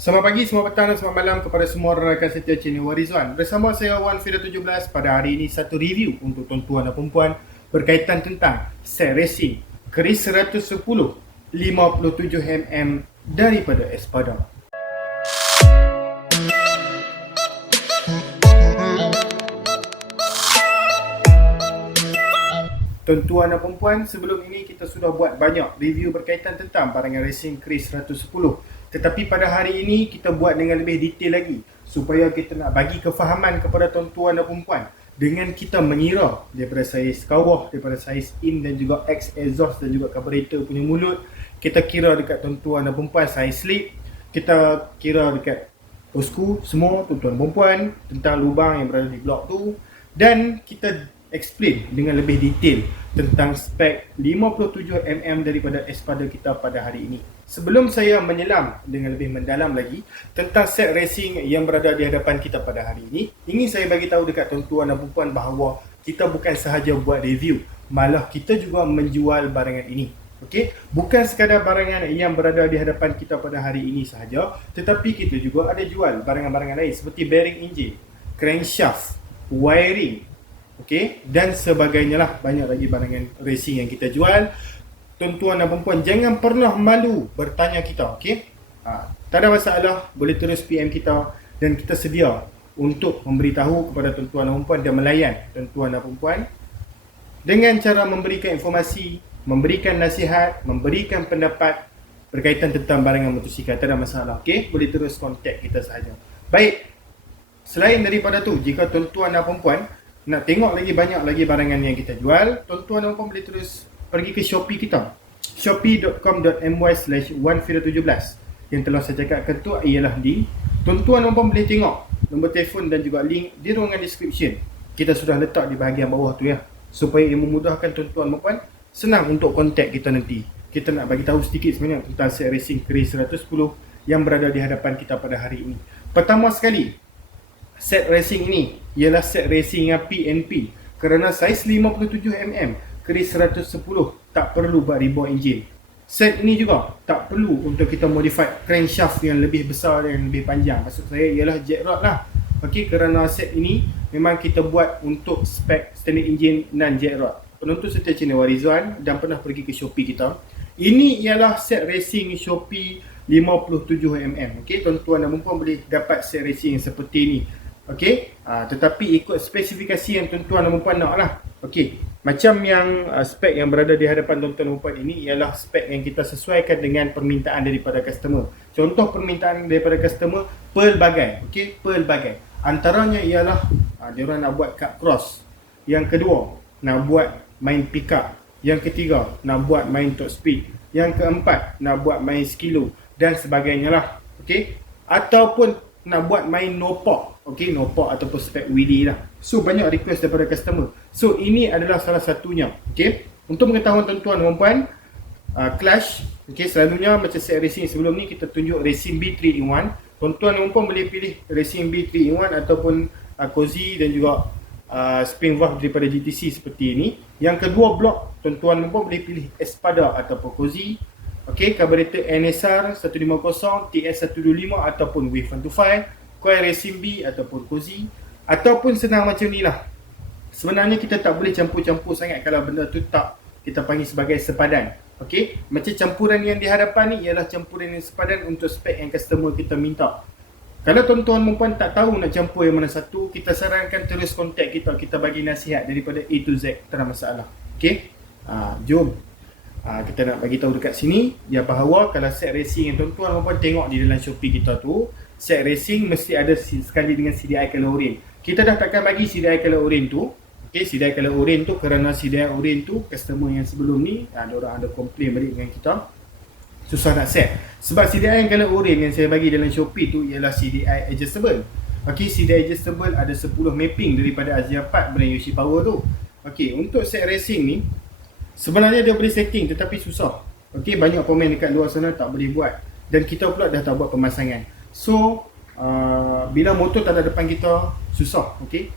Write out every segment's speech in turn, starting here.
Selamat pagi, selamat petang dan selamat malam kepada semua rakan setia channel Warizwan. Bersama saya Wan Fira 17 pada hari ini satu review untuk tuan-tuan dan perempuan berkaitan tentang set racing Chris 110 57mm daripada Espada. Tuan-tuan dan perempuan, sebelum ini kita sudah buat banyak review berkaitan tentang barangan racing Chris 110. Tetapi pada hari ini kita buat dengan lebih detail lagi supaya kita nak bagi kefahaman kepada tuan-tuan dan perempuan dengan kita mengira daripada saiz kawah, daripada saiz in dan juga X exhaust dan juga carburetor punya mulut. Kita kira dekat tuan-tuan dan perempuan saiz slip, kita kira dekat bosku semua tuan-tuan dan perempuan tentang lubang yang berada di blok tu, dan kita explain dengan lebih detail tentang spek 57mm daripada Espada kita pada hari ini. Sebelum saya menyelam dengan lebih mendalam lagi tentang set racing yang berada di hadapan kita pada hari ini, ingin saya bagi tahu dekat tuan-tuan dan perempuan bahawa kita bukan sahaja buat review, malah kita juga menjual barangan ini. Okey, bukan sekadar barangan yang berada di hadapan kita pada hari ini sahaja, tetapi kita juga ada jual barangan-barangan lain seperti bearing enjin, crankshaft, wiring, okey, dan sebagainya lah. Banyak lagi barangan racing yang kita jual. Tuan-tuan dan perempuan jangan pernah malu bertanya kita, okey? Tak ada masalah, boleh terus PM kita dan kita sedia untuk memberitahu kepada tuan-tuan dan perempuan dan melayan tuan-tuan dan perempuan dengan cara memberikan informasi, memberikan nasihat, memberikan pendapat berkaitan tentang barangan motosikal. Tak ada masalah, okey? Boleh terus kontak kita sahaja. Baik, selain daripada tu, jika tuan-tuan dan perempuan nak tengok lagi banyak lagi barangan yang kita jual, tuan-tuan dan puan boleh terus pergi ke Shopee kita, shopee.com.my/1fira17. Yang telah saya cakapkan tu ialah link. Tuan-tuan dan puan boleh tengok nombor telefon dan juga link di ruangan description. Kita sudah letak di bahagian bawah tu ya, supaya ia memudahkan tuan-tuan dan puan senang untuk kontak kita nanti. Kita nak bagi tahu sedikit sebenarnya tentang set racing Chris 110 yang berada di hadapan kita pada hari ini. Pertama sekali, set racing ini ialah set racing yang PNP kerana saiz 57mm Chris 110 tak perlu buat reborn engine. Set ini juga tak perlu untuk kita modify crankshaft yang lebih besar dan lebih panjang. Maksud saya ialah jet rod lah. Okey, kerana set ini memang kita buat untuk spek standard engine non jet rod. Penonton setia channel Warizwan dan pernah pergi ke Shopee kita, ini ialah set racing Shopee 57mm. Okey, tuan-tuan dan puan boleh dapat set racing seperti ini. Okey, tetapi ikut spesifikasi yang tuan-tuan dan puan nak lah. Okey, macam yang spek yang berada di hadapan tuan-tuan dan puan ini ialah spek yang kita sesuaikan dengan permintaan daripada customer. Contoh permintaan daripada customer pelbagai. Okey, pelbagai. Antaranya ialah diorang nak buat cut cross. Yang kedua, nak buat main pickup. Yang ketiga, nak buat main top speed. Yang keempat, nak buat main skilo dan sebagainya lah. Okey, ataupun nak buat main no-pop. Okey, no-pop ataupun spek wheelie lah. So, banyak request daripada customer. So, ini adalah salah satunya. Okey, untuk pengetahuan tuan-tuan dan puan, clutch, okey, selalunya macam set racing sebelum ni kita tunjuk racing B 3-in-1. Tuan-tuan dan puan boleh pilih racing B 3-in-1 ataupun Cozy dan juga spring valve daripada GTC seperti ini. Yang kedua blok, tuan-tuan dan puan boleh pilih Espada ataupun Cozy. Okey, carburetor NSR 150, TS 125 ataupun Wave 125, coil racing B ataupun Cozy, ataupun senang macam ni lah. Sebenarnya kita tak boleh campur-campur sangat kalau benda tu tak kita panggil sebagai sepadan. Okey, macam campuran yang di hadapan ni ialah campuran yang sepadan untuk spek yang customer kita minta. Kalau tuan-tuan dan puan tak tahu nak campur yang mana satu, kita sarankan terus kontak kita, kita bagi nasihat daripada A to Z, tak ada masalah. Okey, jom kita nak bagi tahu dekat sini dia bahawa kalau set racing yang tuan-tuan dan puan tengok di dalam Shopee kita tu, set racing mesti ada sekali dengan CDI color orange. Kita dah takkan bagi CDI color orange tu. Okey, CDI color orange tu kerana CDI orange tu customer yang sebelum ni diorang ada komplain balik dengan kita, susah nak set. Sebab CDI yang color orange yang saya bagi dalam Shopee tu ialah CDI adjustable. Okey, CDI adjustable ada 10 mapping daripada Asia 4 brand Yoshi Power tu. Okey, untuk set racing ni sebenarnya dia boleh setting tetapi susah. Okey, banyak pemain dekat luar sana tak boleh buat dan kita pula dah tak buat pemasangan. So, bila motor tak ada depan kita, susah. Okey,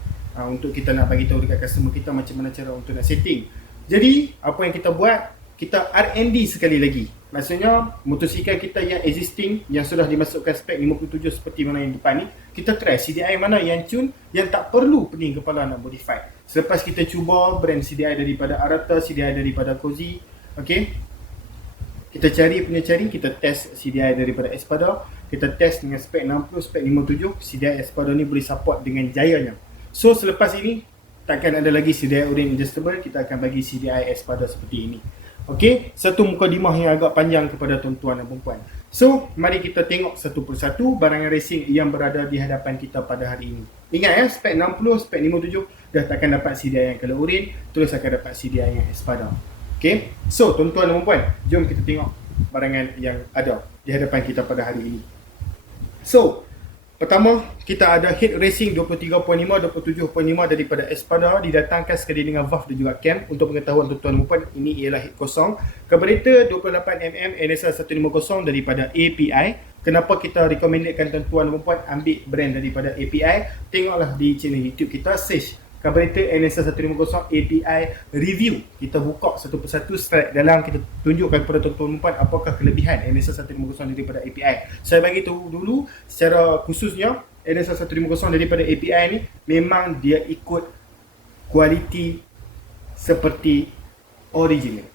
untuk kita nak bagi tahu dekat customer kita macam mana cara untuk nak setting. Jadi, apa yang kita buat, kita R&D sekali lagi. Maksudnya motosikal kita yang existing, yang sudah dimasukkan spek 57 seperti mana yang depan ni, kita try CDI mana yang tune, yang tak perlu pening kepala nak modify. Selepas kita cuba brand CDI daripada Arata, CDI daripada Cozy, okay, kita cari, kita test CDI daripada Espada, kita test dengan spek 60, spek 57, CDI Espada ni boleh support dengan jayanya. So selepas ini, takkan ada lagi CDI Orin adjustable, kita akan bagi CDI Espada seperti ini. Okey, satu mukadimah yang agak panjang kepada tuan-tuan dan puan-puan. So, mari kita tengok satu persatu barangan racing yang berada di hadapan kita pada hari ini. Ingat ya, spek 60, spek 57 dah takkan dapat CDI yang color orange, terus akan dapat CDI yang Espada. Okey, so tuan-tuan dan puan-puan, jom kita tengok barangan yang ada di hadapan kita pada hari ini. So, pertama, kita ada head racing 23.5, 27.5 daripada Espada, didatangkan sekali dengan valve dan juga cam. Untuk pengetahuan tuan-tuan dan puan, ini ialah head kosong. Carburetor 28mm NSR 150 daripada API. Kenapa kita recommendedkan tuan-tuan dan puan ambil brand daripada API? Tengoklah di channel YouTube kita, search carburetor NSR 150 API review. Kita buka satu persatu slide dalam, kita tunjukkan kepada tuan-tuan dan puan apakah kelebihan NSR 150 daripada API. Saya bagi tahu dulu secara khususnya NSR 150 daripada API ni memang dia ikut kualiti seperti original.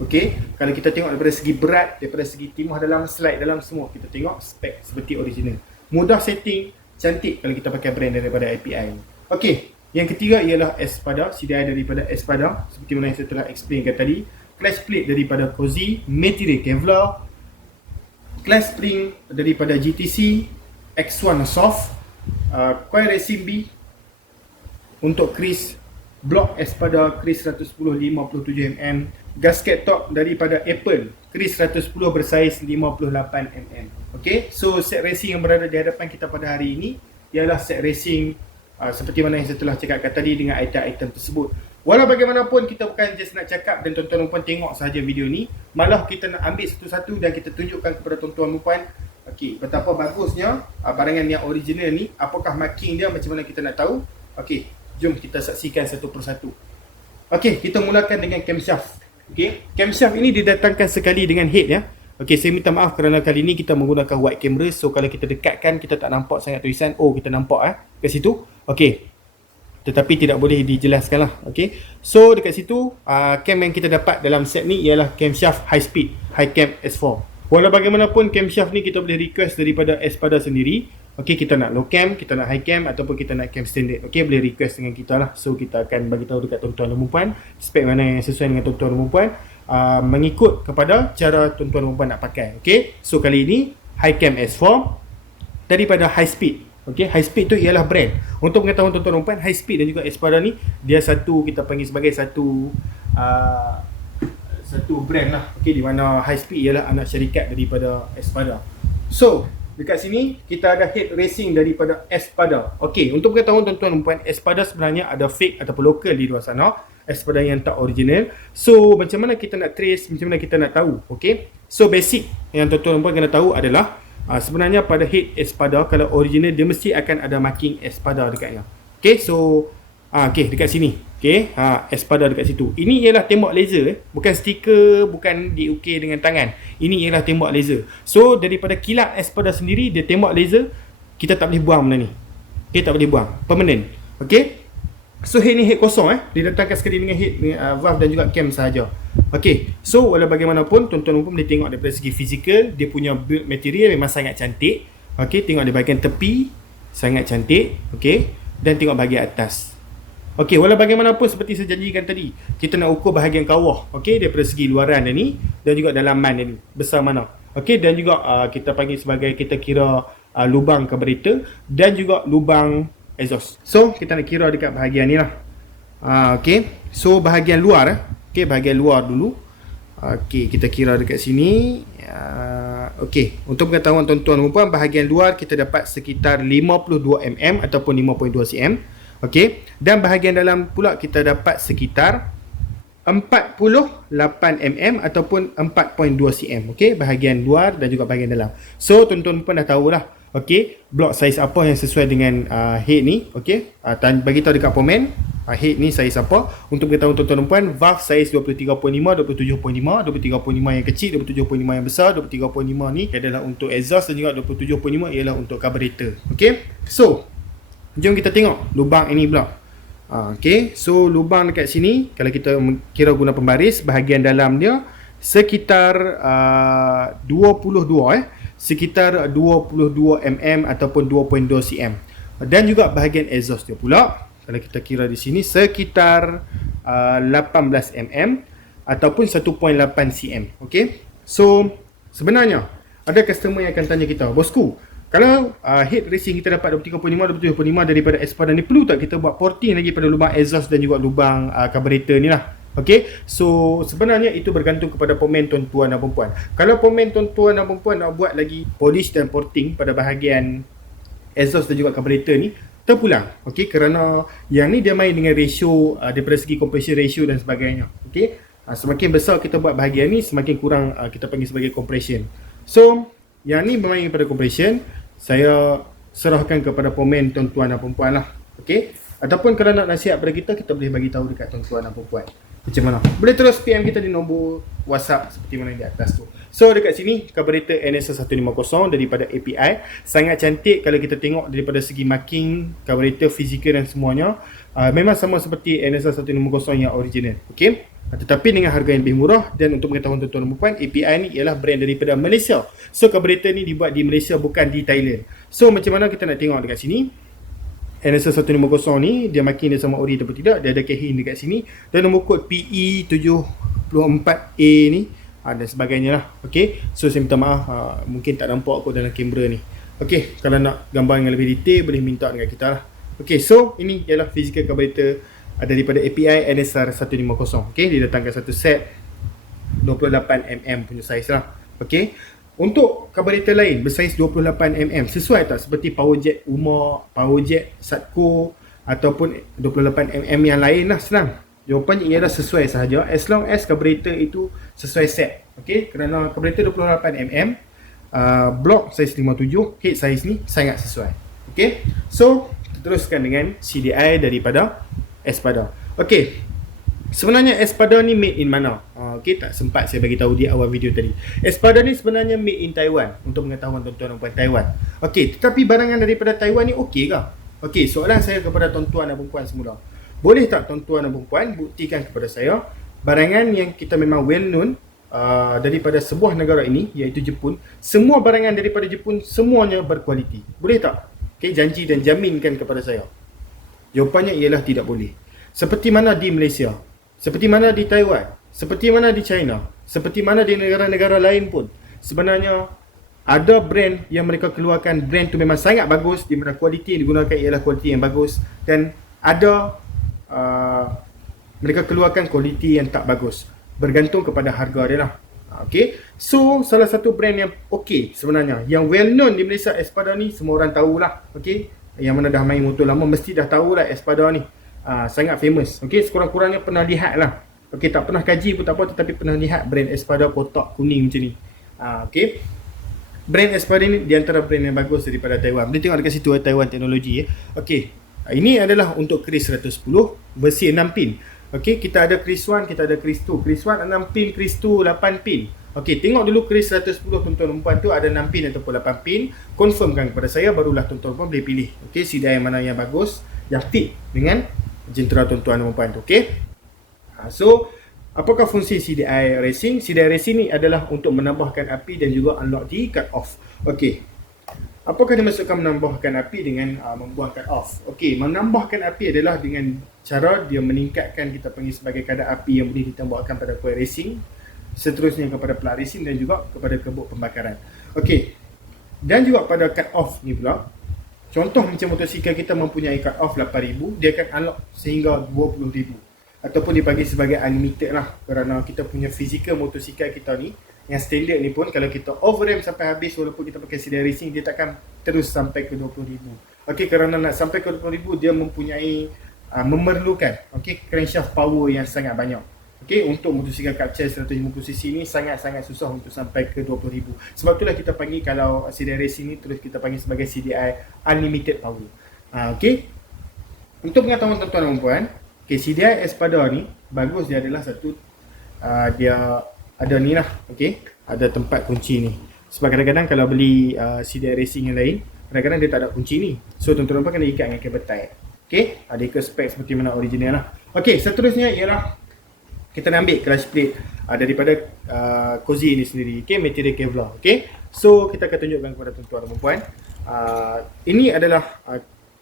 Okey, kalau kita tengok daripada segi berat, daripada segi timah dalam, slide dalam, semua kita tengok spek seperti original. Mudah setting, cantik kalau kita pakai brand daripada API ni. Okey, yang ketiga ialah Espada, CDI daripada Espada seperti mana yang saya telah explainkan tadi. Clutch plate daripada Cozy, material Kevlar. Clutch spring daripada GTC, X1 soft. Coil racing B untuk Chris, block Espada Chris 110 57mm. Gasket top daripada Apple, Chris 110 bersaiz 58mm. Okay, so set racing yang berada di hadapan kita pada hari ini ialah set racing seperti mana yang saya telah cakapkan tadi dengan item-item tersebut. Walau bagaimanapun, kita bukan just nak cakap dan tuan-tuan dan puan tengok sahaja video ni, malah kita nak ambil satu-satu dan kita tunjukkan kepada tuan-tuan dan puan, okey, betapa bagusnya barangan yang original ni. Apakah marking dia, macam mana kita nak tahu. Okey, jom kita saksikan satu persatu. Okey, kita mulakan dengan camshaft. Okey, camshaft ini didatangkan sekali dengan head ya. Okey, saya minta maaf kerana kali ni kita menggunakan wide camera, so kalau kita dekatkan kita tak nampak sangat tulisan. Oh, kita nampak kat situ. Okey, tetapi tidak boleh dijelaskan lah. Okey, so dekat situ cam yang kita dapat dalam set ni ialah camshaft high speed, high cam S4. Walau bagaimanapun, camshaft ni kita boleh request daripada Espada sendiri. Okey, kita nak low cam, kita nak high cam ataupun kita nak cam standard. Okey, boleh request dengan kita lah. So kita akan bagi tahu dekat tuan-tuan dan puan spek mana yang sesuai dengan tuan-tuan dan puan, mengikut kepada cara tuan-tuan dan puan nak pakai. Okey, so kali ini high cam S4 daripada high speed. Okey, high speed tu ialah brand. Untuk pengetahuan tuan-tuan dan puan, high speed dan juga Espada ni dia satu, kita panggil sebagai satu brand lah. Okey, di mana high speed ialah anak syarikat daripada Espada. So dekat sini kita ada head racing daripada Espada. Okey, untuk pengetahuan tuan-tuan dan puan, Espada sebenarnya ada fake ataupun lokal di luar sana, Espada yang tak original. So macam mana kita nak trace, macam mana kita nak tahu. Okey, so basic yang tuan-tuan dan puan kena tahu adalah sebenarnya pada head Espada, kalau original dia mesti akan ada marking Espada dekatnya. Okey, so okey, dekat sini. Okey, Espada dekat situ. Ini ialah tembak laser, bukan stiker, bukan diukir dengan tangan. Ini ialah tembak laser. So daripada kilat Espada sendiri, dia tembak laser, kita tak boleh buang benda ni. Okey, tak boleh buang, permanent. Okey, so head ni head kosong didatangkan sekali dengan head, valve dan juga cam sahaja. Okey, so walau bagaimanapun, tuan-tuan pun boleh tengok daripada segi fizikal, dia punya build material memang sangat cantik. Okey, tengok di bahagian tepi sangat cantik. Okey, dan tengok bahagian atas. Okey, walau bagaimanapun seperti saya janjikan tadi, kita nak ukur bahagian kawah. Okey, daripada segi luaran dia ni dan juga dalaman dia ni besar mana. Okey, dan juga kita panggil sebagai, kita kira lubang carburetor dan juga lubang exhaust. So kita nak kira dekat bahagian ni lah. Okey, so bahagian luar okey, bahagian luar dulu. Okey, kita kira dekat sini. Okey, untuk pengetahuan tuan-tuan dan puan, bahagian luar kita dapat sekitar 52 mm ataupun 5.2 cm. Okey, dan bahagian dalam pula kita dapat sekitar 48 mm ataupun 4.2 cm. Okey, bahagian luar dan juga bahagian dalam. So tuan-tuan pun dah tahulah Okey, block saiz apa yang sesuai dengan head ni. Okey, bagi tahu dekat komen head ni saiz apa. Untuk beritahu tuan-tuan dan puan, valve saiz 23.5, 27.5, 23.5 yang kecil, 27.5 yang besar. 23.5 ni adalah untuk exhaust dan juga 27.5 ialah untuk carburetor. Okey, so jom kita tengok lubang ini pula. Okey, so lubang dekat sini kalau kita kira guna pembaris, bahagian dalam dia sekitar 22 sekitar 22 mm ataupun 2.2 cm. Dan juga bahagian exhaust dia pula kalau kita kira di sini sekitar 18 mm ataupun 1.8 cm. Okey, so sebenarnya ada customer yang akan tanya kita, bosku, kalau head racing kita dapat 23.5, 27.5 daripada Espada ni, perlu tak kita buat porting lagi pada lubang exhaust dan juga lubang carburetor ni lah? Okay, so sebenarnya itu bergantung kepada pemen tuan-tuan dan perempuan. Kalau pemen tuan-tuan dan perempuan nak buat lagi polish dan porting pada bahagian exhaust dan juga carburetor ni, terpulang. Okay, kerana yang ni dia main dengan ratio daripada segi compression ratio dan sebagainya. Okay, semakin besar kita buat bahagian ni, semakin kurang kita panggil sebagai compression. So yang ni bermain pada compression, saya serahkan kepada pemen tuan-tuan dan perempuan lah. Okay, ataupun kalau nak nasihat pada kita boleh bagi tahu dekat tuan-tuan dan perempuan macam mana. Boleh terus PM kita di nombor WhatsApp seperti mana di atas tu. So dekat sini carburetor NSR 150 daripada API, sangat cantik kalau kita tengok daripada segi marking, carburetor, fizikal dan semuanya. Memang sama seperti NSR 150 yang original. Okey. Tetapi dengan harga yang lebih murah. Dan untuk mengetahui tuan-tuan dan puan, API ni ialah brand daripada Malaysia. So carburetor ni dibuat di Malaysia, bukan di Thailand. So macam mana kita nak tengok dekat sini, NSR 150 ni dia marking dia sama ori ataupun tidak, dia ada kehin dekat sini dan nombor kod PE74A ni dan sebagainya lah. Okey, so saya minta maaf mungkin tak nampak aku dalam kamera ni. Okey, kalau nak gambar yang lebih detail boleh minta dengan kita lah. Okey, so ini ialah physical carburetor daripada API NSR 150. Okey, dia datangkan satu set 28mm punya saiz lah. Okey, untuk carburetor lain bersaiz 28mm sesuai tak seperti powerjet Uma, powerjet Satco ataupun 28mm yang lain lah? Senang, jawapannya ialah sesuai sahaja as long as carburetor itu sesuai set. Okey, kerana carburetor 28mm, block saiz 57, head saiz ni sangat sesuai. Okey, so kita teruskan dengan CDI daripada Espada. Okey, sebenarnya Espada ni made in mana? Okey, tak sempat saya bagi tahu di awal video tadi. Espada ni sebenarnya made in Taiwan, untuk pengetahuan tuan-tuan dan puan, Taiwan. Okey, tetapi barangan daripada Taiwan ni okey ke? Okey, soalan saya kepada tuan-tuan dan puan semula. Boleh tak tuan-tuan dan puan buktikan kepada saya barangan yang kita memang well known daripada sebuah negara ini iaitu Jepun, semua barangan daripada Jepun semuanya berkualiti. Boleh tak? Okey, janji dan jaminkan kepada saya. Jawapannya ialah tidak boleh. Seperti mana di Malaysia, seperti mana di Taiwan, seperti mana di China, seperti mana di negara-negara lain pun, sebenarnya ada brand yang mereka keluarkan, brand tu memang sangat bagus, di mana kualiti yang digunakan ialah kualiti yang bagus, dan ada mereka keluarkan kualiti yang tak bagus, bergantung kepada harga dia lah. Okay, so salah satu brand yang okey sebenarnya, yang well known di Malaysia, Espada ni semua orang tahulah. Okay, yang mana dah main motor lama mesti dah tahulah Espada ni. Sangat famous. Okey, sekurang-kurangnya pernah lihat lah. Okey, tak pernah kaji pun tak apa, tetapi pernah lihat brand Espada kotak kuning macam ni. Okey, brand Espada ni di antara brand yang bagus daripada Taiwan. Boleh tengok dekat situ Taiwan Teknologi. Okey, ini adalah untuk Kris 110 versi 6 pin. Okey, kita ada Kris 1, kita ada Kris 2. Kris 1 6 pin, Kris 2 8 pin. Okey, tengok dulu Kris 110 tuan-tuan dan puan tu ada 6 pin ataupun 8 pin. Confirmkan kepada saya, barulah tuan-tuan dan puan boleh pilih. Okey, CDI mana yang bagus, yang fit dengan jentera tuan-tuan dan puan tu. Okey. So, apakah fungsi CDI racing? CDI racing ni adalah untuk menambahkan api dan juga unlock di cut off. Okey. Apakah dimaksudkan menambahkan api dengan membuang cut off? Okey, menambahkan api adalah dengan cara dia meningkatkan, kita panggil sebagai kadar api yang boleh ditambahkan pada coil racing, seterusnya kepada plug racing dan juga kepada kebuk pembakaran. Okey. Dan juga pada cut off ni pula, contoh macam motosikal kita mempunyai cut off 8,000, dia akan unlock sehingga 20,000 ataupun dipanggil sebagai unlimited lah, kerana kita punya fizikal motosikal kita ni yang standard ni pun kalau kita overram sampai habis walaupun kita pakai CDI racing, dia takkan terus sampai ke 20,000. Okey, kerana nak sampai ke 20,000 dia mempunyai memerlukan crankshaft power yang sangat banyak. Okey, untuk motosikal Capture 150cc ni sangat-sangat susah untuk sampai ke 20,000. Sebab itulah kita panggil, kalau CDI Racing ni terus kita panggil sebagai CDI Unlimited Power. Okey. Untuk pengetahuan tuan-tuan dan puan, okey, CDI Espada ni bagus, dia adalah satu dia ada ni lah, okey, ada tempat kunci ni. Sebab kadang-kadang kalau beli CDI Racing yang lain, kadang-kadang dia tak ada kunci ni. So tuan-tuan dan puan kena ikat dengan kabel tie. Okey, ada ikut spek seperti mana original lah. Okey, seterusnya ialah kita nak ambil clutch plate daripada Cozy ni sendiri. Okay, material Kevlar. Okay, so kita akan tunjukkan kepada tuan-tuan dan puan. Ini adalah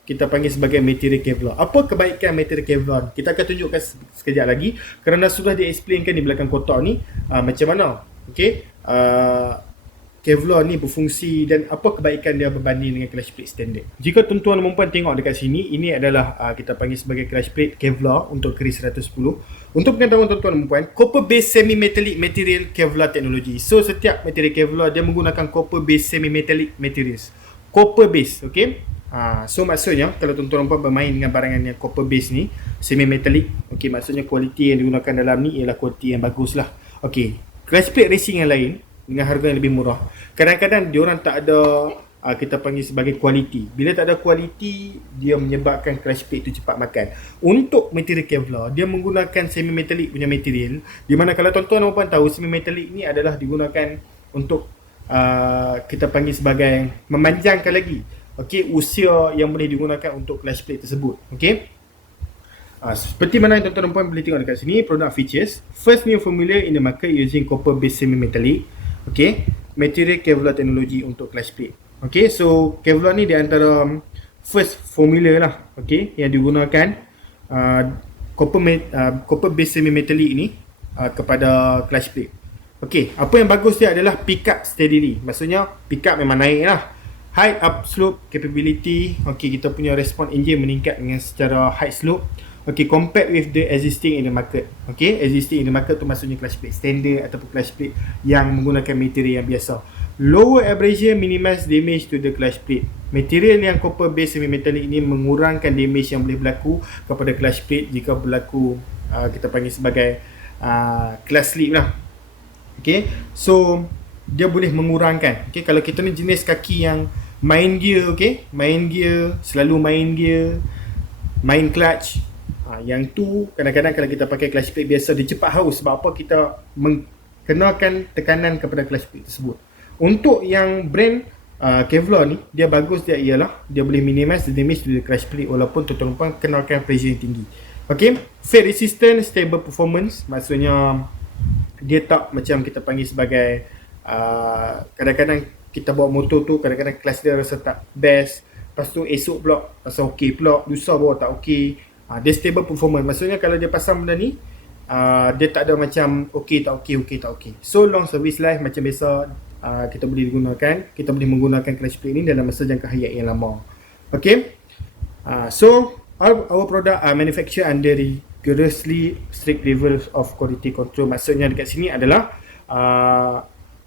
kita panggil sebagai material Kevlar. Apa kebaikan material Kevlar? Kita akan tunjukkan sekejap lagi kerana sudah di-explainkan di belakang kotak ni macam mana. Okay, Kevlar ni berfungsi dan apa kebaikan dia berbanding dengan clutch plate standard. Jika tuan-tuan dan puan tengok dekat sini, ini adalah kita panggil sebagai clutch plate Kevlar untuk keris 110. Untuk pengetahuan tuan-tuan dan puan, copper base semi metallic material Kevlar technology. So setiap material Kevlar dia menggunakan copper base semi metallic materials. Copper base, okey. So maksudnya kalau tuan-tuan dan puan bermain dengan barangan yang copper base ni, semi metallic, okey, maksudnya kualiti yang digunakan dalam ni ialah kualiti yang bagus lah. Okey, clutch plate racing yang lain dengan harga yang lebih murah, kadang-kadang diorang tak ada kita panggil sebagai kualiti. Bila tak ada kualiti, dia menyebabkan clutch plate tu cepat makan. Untuk material Kevlar, dia menggunakan semi metallic punya material, di mana kalau tuan-tuan dan puan tahu, semi metallic ni adalah digunakan untuk kita panggil sebagai memanjangkan lagi, okey, usia yang boleh digunakan untuk clutch plate tersebut. Okey, seperti mana yang tuan-tuan dan puan boleh tengok dekat sini, product features. First new formula in the market using copper based semi metallic. Okay, material Kevlar technology untuk clutch plate. Okay, so Kevlar ni di antara first formula lah, okay, yang digunakan copper based semi metallic ni kepada clutch plate. Okay, apa yang bagus dia adalah pick up steadily. Maksudnya pick up memang naik lah. High up slope capability. Okay, kita punya respon engine meningkat dengan secara high slope. Okay, compared with the existing in the market. Okay, existing in the market tu maksudnya clutch plate standard ataupun clutch plate yang menggunakan material yang biasa. Lower abrasion minimize damage to the clutch plate. Material yang copper based semi metallic ini mengurangkan damage yang boleh berlaku kepada clutch plate jika berlaku kita panggil sebagai clutch slip lah. Okay, so dia boleh mengurangkan. Okay, kalau kita ni jenis kaki yang main gear, okay, main gear, selalu main gear, main clutch, yang tu kadang-kadang kalau kita pakai clutch plate biasa, dia cepat haus. Sebab apa? Kita mengenakan tekanan kepada clutch plate tersebut. Untuk yang brand Kevlar ni, dia bagus dia ialah dia boleh minimize the damage to the clutch plate walaupun tuan-tuan kenakan pressure yang tinggi. Okay, fail resistant, stable performance, maksudnya dia tak macam kita panggil sebagai kadang-kadang kita bawa motor tu, kadang-kadang clutch dia rasa tak best, lepas tu esok pula rasa okey pula, lusa bawa tak okey. Dia stable performance, maksudnya kalau dia pasang benda ni dia tak ada macam okey tak okey, okey tak okey. So long service life macam biasa kita boleh gunakan, kita boleh menggunakan clutch plate ni dalam masa jangka hayat yang lama. Okay, so our product are manufactured under rigorously strict levels of quality control. Maksudnya dekat sini adalah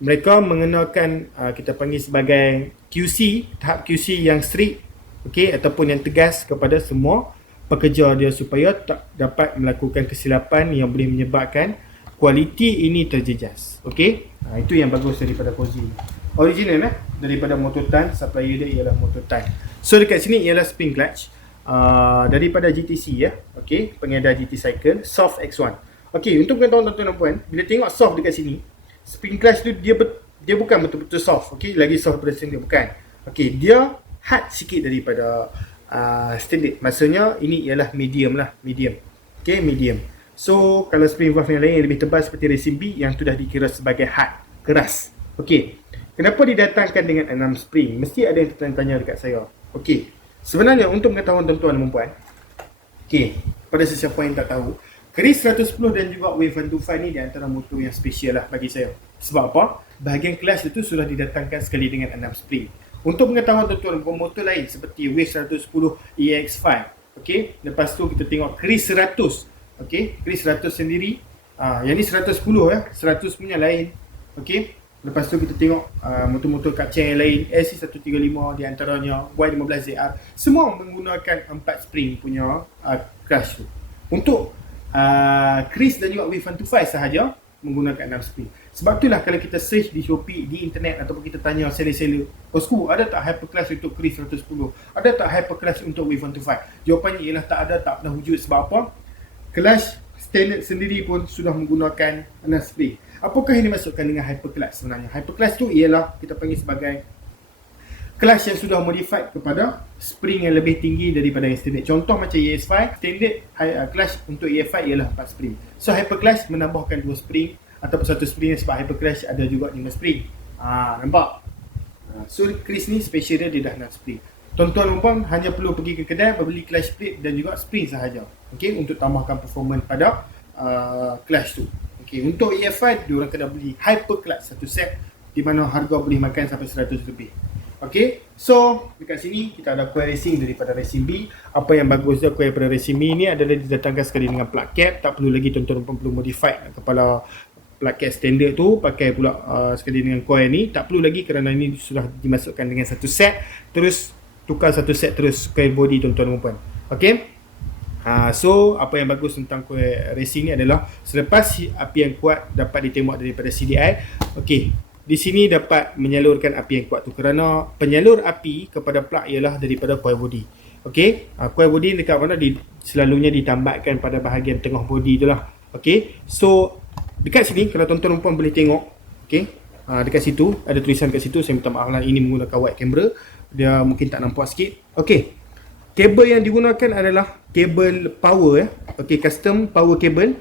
mereka mengenakan kita panggil sebagai QC, tahap QC yang strict, okay, ataupun yang tegas kepada semua pekerja dia supaya tak dapat melakukan kesilapan yang boleh menyebabkan kualiti ini terjejas. Okey, itu yang bagus daripada Cozy. Original daripada Mototan, supplier dia ialah Mototan. So dekat sini ialah spin clutch daripada GTC ya. Okey, pengedar GT Cycle Soft X1. Okey, untuk pengetahuan tuan-tuan dan puan, bila tengok soft dekat sini, spin clutch tu dia bukan betul-betul soft. Okey, lagi soft daripada standard bukan. Okey, dia hard sikit daripada standard. Maksudnya ini ialah medium lah, medium. Okay, medium. So kalau spring valve yang lain yang lebih tebal seperti Racing B yang sudah dikira sebagai hard, keras. Okay, kenapa didatangkan dengan 6 spring? Mesti ada yang tertanya dekat saya. Okay, sebenarnya untuk pengetahuan tuan-tuan dan puan, okay, pada sesiapa yang tak tahu, keris 110 dan juga Wave 125 ni di antara motor yang special lah bagi saya. Sebab apa? Bahagian clutch itu sudah didatangkan sekali dengan 6 spring. Untuk pengetahuan tuan-tuan, motor lain seperti Wave 110 EX5, okey, lepas tu kita tengok keris 100, okey, keris 100 sendiri, yang ni 110 ya, 100 punya lain, okey. Lepas tu kita tengok motor-motor kacang yang lain, SC135 di antaranya, Y15ZR, semua menggunakan 4 spring punya clutch tu. Untuk Chris dan juga Wave125 sahaja menggunakan 6 spring. Sebab itulah kalau kita search di Shopee, di internet ataupun kita tanya seller-seller, bosku ada tak hyperclass untuk Chris 110? Ada tak hyperclass untuk Wave125? Jawapannya ialah tak ada, tak pernah wujud. Sebab apa? Clash standard sendiri pun sudah menggunakan 6 spring. Apakah yang dimaksudkan dengan hyperclass sebenarnya? Hyperclass tu ialah kita panggil sebagai class yang sudah modified kepada spring yang lebih tinggi daripada yang standard. Contoh macam ES5, standard class untuk ES5 ialah 4 spring. So hyperclass menambahkan 2 spring ataupun 1 spring, sebab hyperclass ada juga 5 spring. Nampak? So Chris ni special dia dah 6 spring. Tuan-tuan dan puan hanya perlu pergi ke kedai membeli clash plate dan juga spring sahaja. Okey, untuk tambahkan performance pada clash tu. Okey, untuk EF5 diorang kena beli hyperclass satu set di mana harga boleh makan sampai 100 lebih. Okey, so dekat sini kita ada coil racing daripada Racing B. Apa yang bagus dia coil daripada Racing B ni adalah didatangkan sekali dengan plug cap. Tak perlu lagi tuan-tuan perlu modify kepala plug cap standard tu, pakai pula sekali dengan coil ni. Tak perlu lagi kerana ini sudah dimasukkan dengan satu set. Terus tukar satu set terus coil body tuan-tuan dan puan. Okey. So apa yang bagus tentang coil racing ni adalah selepas api yang kuat dapat ditembak daripada CDI. Okey, di sini dapat menyalurkan api yang kuat tu kerana penyalur api kepada plug ialah daripada coil body. Okey, coil body dekat mana selalunya ditambatkan pada bahagian tengah body tu lah. Okey, so dekat sini kalau tuan-tuan dan puan boleh tengok, okey, dekat situ ada tulisan kat situ. Saya minta maaf lah, ini menggunakan wide camera, dia mungkin tak nampak sikit. Okey, kabel yang digunakan adalah kabel power, okey, custom power cable,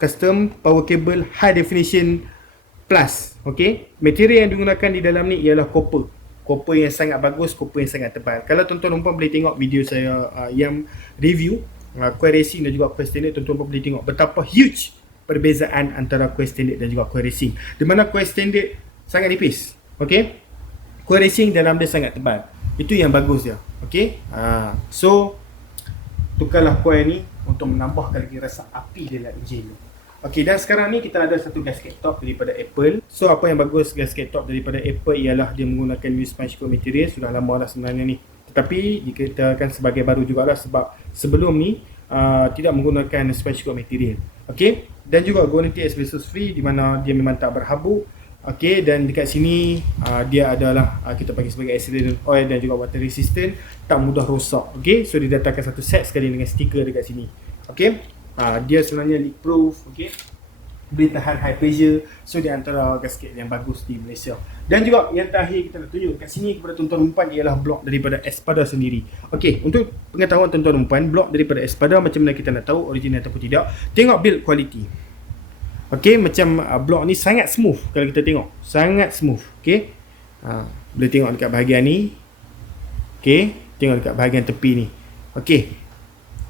custom power cable high definition plus. Okey, material yang digunakan di dalam ni ialah copper yang sangat bagus, copper yang sangat tebal. Kalau tuan-tuan dan puan boleh tengok video saya yang review coil racing dan juga coil standard, tuan-tuan boleh tengok betapa huge perbezaan antara coil standard dan juga coil racing. Di mana coil standard sangat nipis, okey, coil racing dalam dia sangat tebal. Itu yang bagus dia. Okey, so tukarlah coil ni untuk menambahkan lagi rasa api dalam enjin tu. Okey, dan sekarang ni kita ada satu gasket top daripada Apple. So apa yang bagus gasket top daripada Apple ialah dia menggunakan sponge coat material. Sudah lama dah sebenarnya ni, tetapi dikatakan sebagai baru jugalah sebab sebelum ni tidak menggunakan sponge coat material. Okey, dan juga guarantee asbestos free di mana dia memang tak berhabuk. Okey, dan dekat sini dia adalah kita panggil sebagai accident oil dan juga water resistant, tak mudah rosak. Okey, so didatangkan satu set sekali dengan stiker dekat sini. Okey, dia sebenarnya leak proof. Okey, boleh tahan high pressure. So di antara gasket yang bagus di Malaysia. Dan juga yang terakhir kita nak tunjuk kat sini kepada tuan-tuan dan puan ialah blok daripada Espada sendiri. Okey, untuk pengetahuan tuan-tuan dan puan, blok daripada Espada macam mana kita nak tahu original ataupun tidak? Tengok build quality. Okey, macam blok ni sangat smooth. Kalau kita tengok, sangat smooth. Okey, boleh tengok dekat bahagian ni. Okey, tengok dekat bahagian tepi ni. Okey,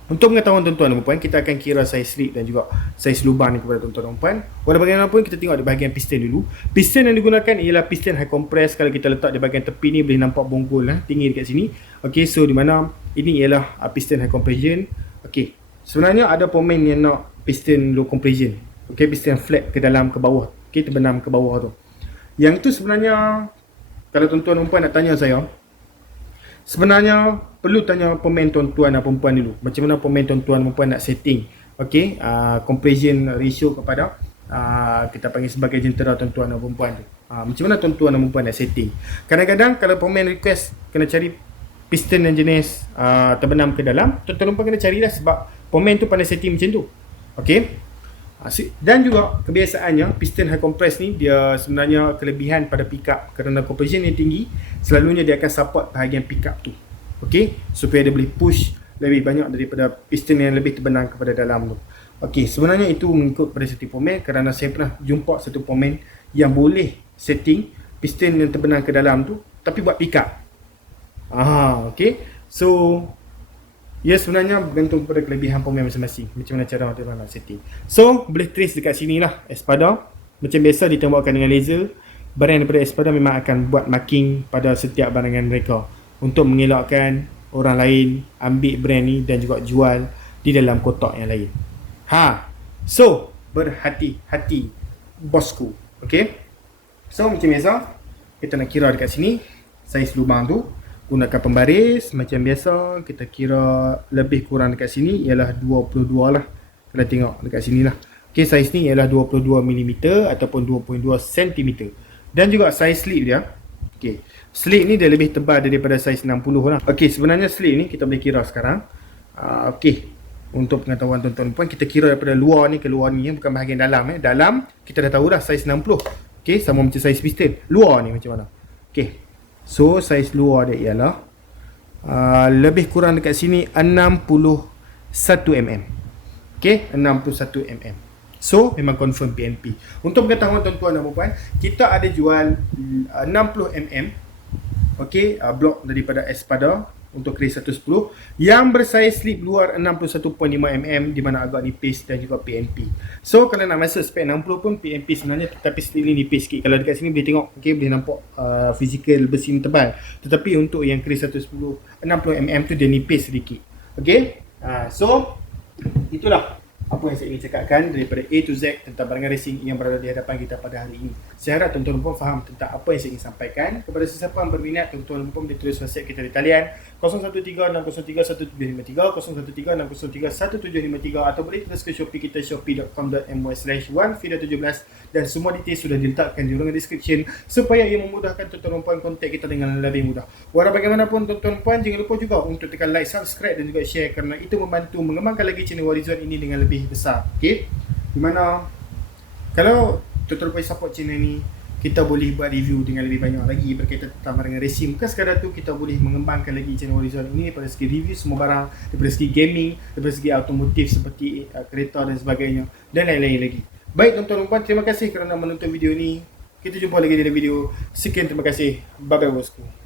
untuk pengetahuan tuan-tuan dan puan, kita akan kira saiz rig dan juga saiz lubang ni kepada tuan-tuan dan puan. Walau bagaimanapun, kita tengok di bahagian piston dulu. Piston yang digunakan ialah piston high compress. Kalau kita letak di bahagian tepi ni, boleh nampak bonggol tinggi dekat sini. Okey, so di mana ini ialah piston high compression. Okey, sebenarnya ada pemain yang nak piston low compression. Okey, piston flat ke dalam ke bawah. Okey, terbenam ke bawah tu. Yang tu sebenarnya kalau tuan-tuan dan puan nak tanya saya, sebenarnya perlu tanya pemain tuan-tuan dan perempuan dulu. Macam mana pemain tuan-tuan dan perempuan nak setting, okey, compression ratio kepada kita panggil sebagai jentera tuan-tuan dan perempuan tu. Macam mana tuan-tuan dan perempuan nak setting. Kadang-kadang kalau pemain request kena cari piston yang jenis terbenam ke dalam, tuan-tuan dan perempuan kena carilah sebab pemain tu pandai setting macam tu. Okey. Dan juga kebiasaannya piston high compress ni dia sebenarnya kelebihan pada pickup kerana compression yang tinggi, selalunya dia akan support bahagian pickup tu. Okey, supaya dia boleh push lebih banyak daripada piston yang lebih terbenam kepada dalam tu. Okey, sebenarnya itu mengikut pada setiap pemain kerana saya pernah jumpa satu pemain yang boleh setting piston yang terbenam ke dalam tu tapi buat pickup. Okey. So ya, sebenarnya bergantung pada kelebihan pemain masing-masing, macam mana cara mereka nak setting. So boleh trace dekat sini lah Espada. Macam biasa ditembakkan dengan laser. Barang daripada Espada memang akan buat marking pada setiap barangan mereka untuk mengelakkan orang lain ambil brand ni dan juga jual di dalam kotak yang lain. So berhati-hati bosku. Okay, so macam biasa kita nak kira dekat sini saiz lubang tu. Gunakan pembaris macam biasa, kita kira lebih kurang dekat sini ialah 22 lah. Kalau tengok dekat sini lah. Okay, saiz ni ialah 22mm ataupun 2.2 cm. Dan juga saiz slip dia. Okay, slip ni dia lebih tebal daripada saiz 60 lah. Okay, sebenarnya slip ni kita boleh kira sekarang. Okay, untuk pengetahuan tuan-tuan puan, kita kira daripada luar ni ke luar ni, bukan bahagian dalam. Dalam kita dah tahu dah saiz 60. Okay, sama macam saiz piston. Luar ni macam mana? Okay, so saiz luar dia ialah lebih kurang dekat sini 61mm. Okay, 61mm. So memang confirm PNP. Untuk pengetahuan tuan-tuan dan puan, kita ada jual 60mm. Okay, blok daripada Espada untuk Craze 110 yang bersaiz slip luar 61.5mm, di mana agak nipis, dan juga PNP. So kalau nak masuk spek 60 pun PNP sebenarnya, tetapi slip ni nipis sikit. Kalau dekat sini boleh tengok, okay, boleh nampak physical besi ni tebal. Tetapi untuk yang Craze 110 60mm tu dia nipis sedikit. Okay, so itulah apa yang saya ingin cakapkan daripada A to Z tentang barangan racing yang berada di hadapan kita pada hari ini. Saya harap tuan-tuan dan puan faham tentang apa yang saya ingin sampaikan. Kepada sesiapa yang berminat, tuan-tuan dan puan boleh tulis WhatsApp kita di talian 0136031753, 0136031753, atau boleh tulis ke Shopee kita, shopee.com.my/1video17, dan semua detail sudah diletakkan di ruangan description supaya ia memudahkan tuan-tuan dan puan kontak kita dengan lebih mudah. Walau bagaimanapun tuan-tuan dan puan, jangan lupa juga untuk tekan like, subscribe dan juga share, kerana itu membantu mengembangkan lagi channel Warizon ini dengan lebih besar. Okay, dimana kalau tuan-tuan puan support channel ni, kita boleh buat review dengan lebih banyak lagi berkaitan tentang barangan racing. Bukan sekadar tu, kita boleh mengembangkan lagi channel Warizon ini daripada segi review semua barang, daripada segi gaming, daripada segi automotif seperti kereta dan sebagainya, dan lain-lain lagi. Baik tuan-tuan dan puan, terima kasih kerana menonton video ni. Kita jumpa lagi dalam video. Sekian, terima kasih. Bye bye bosku.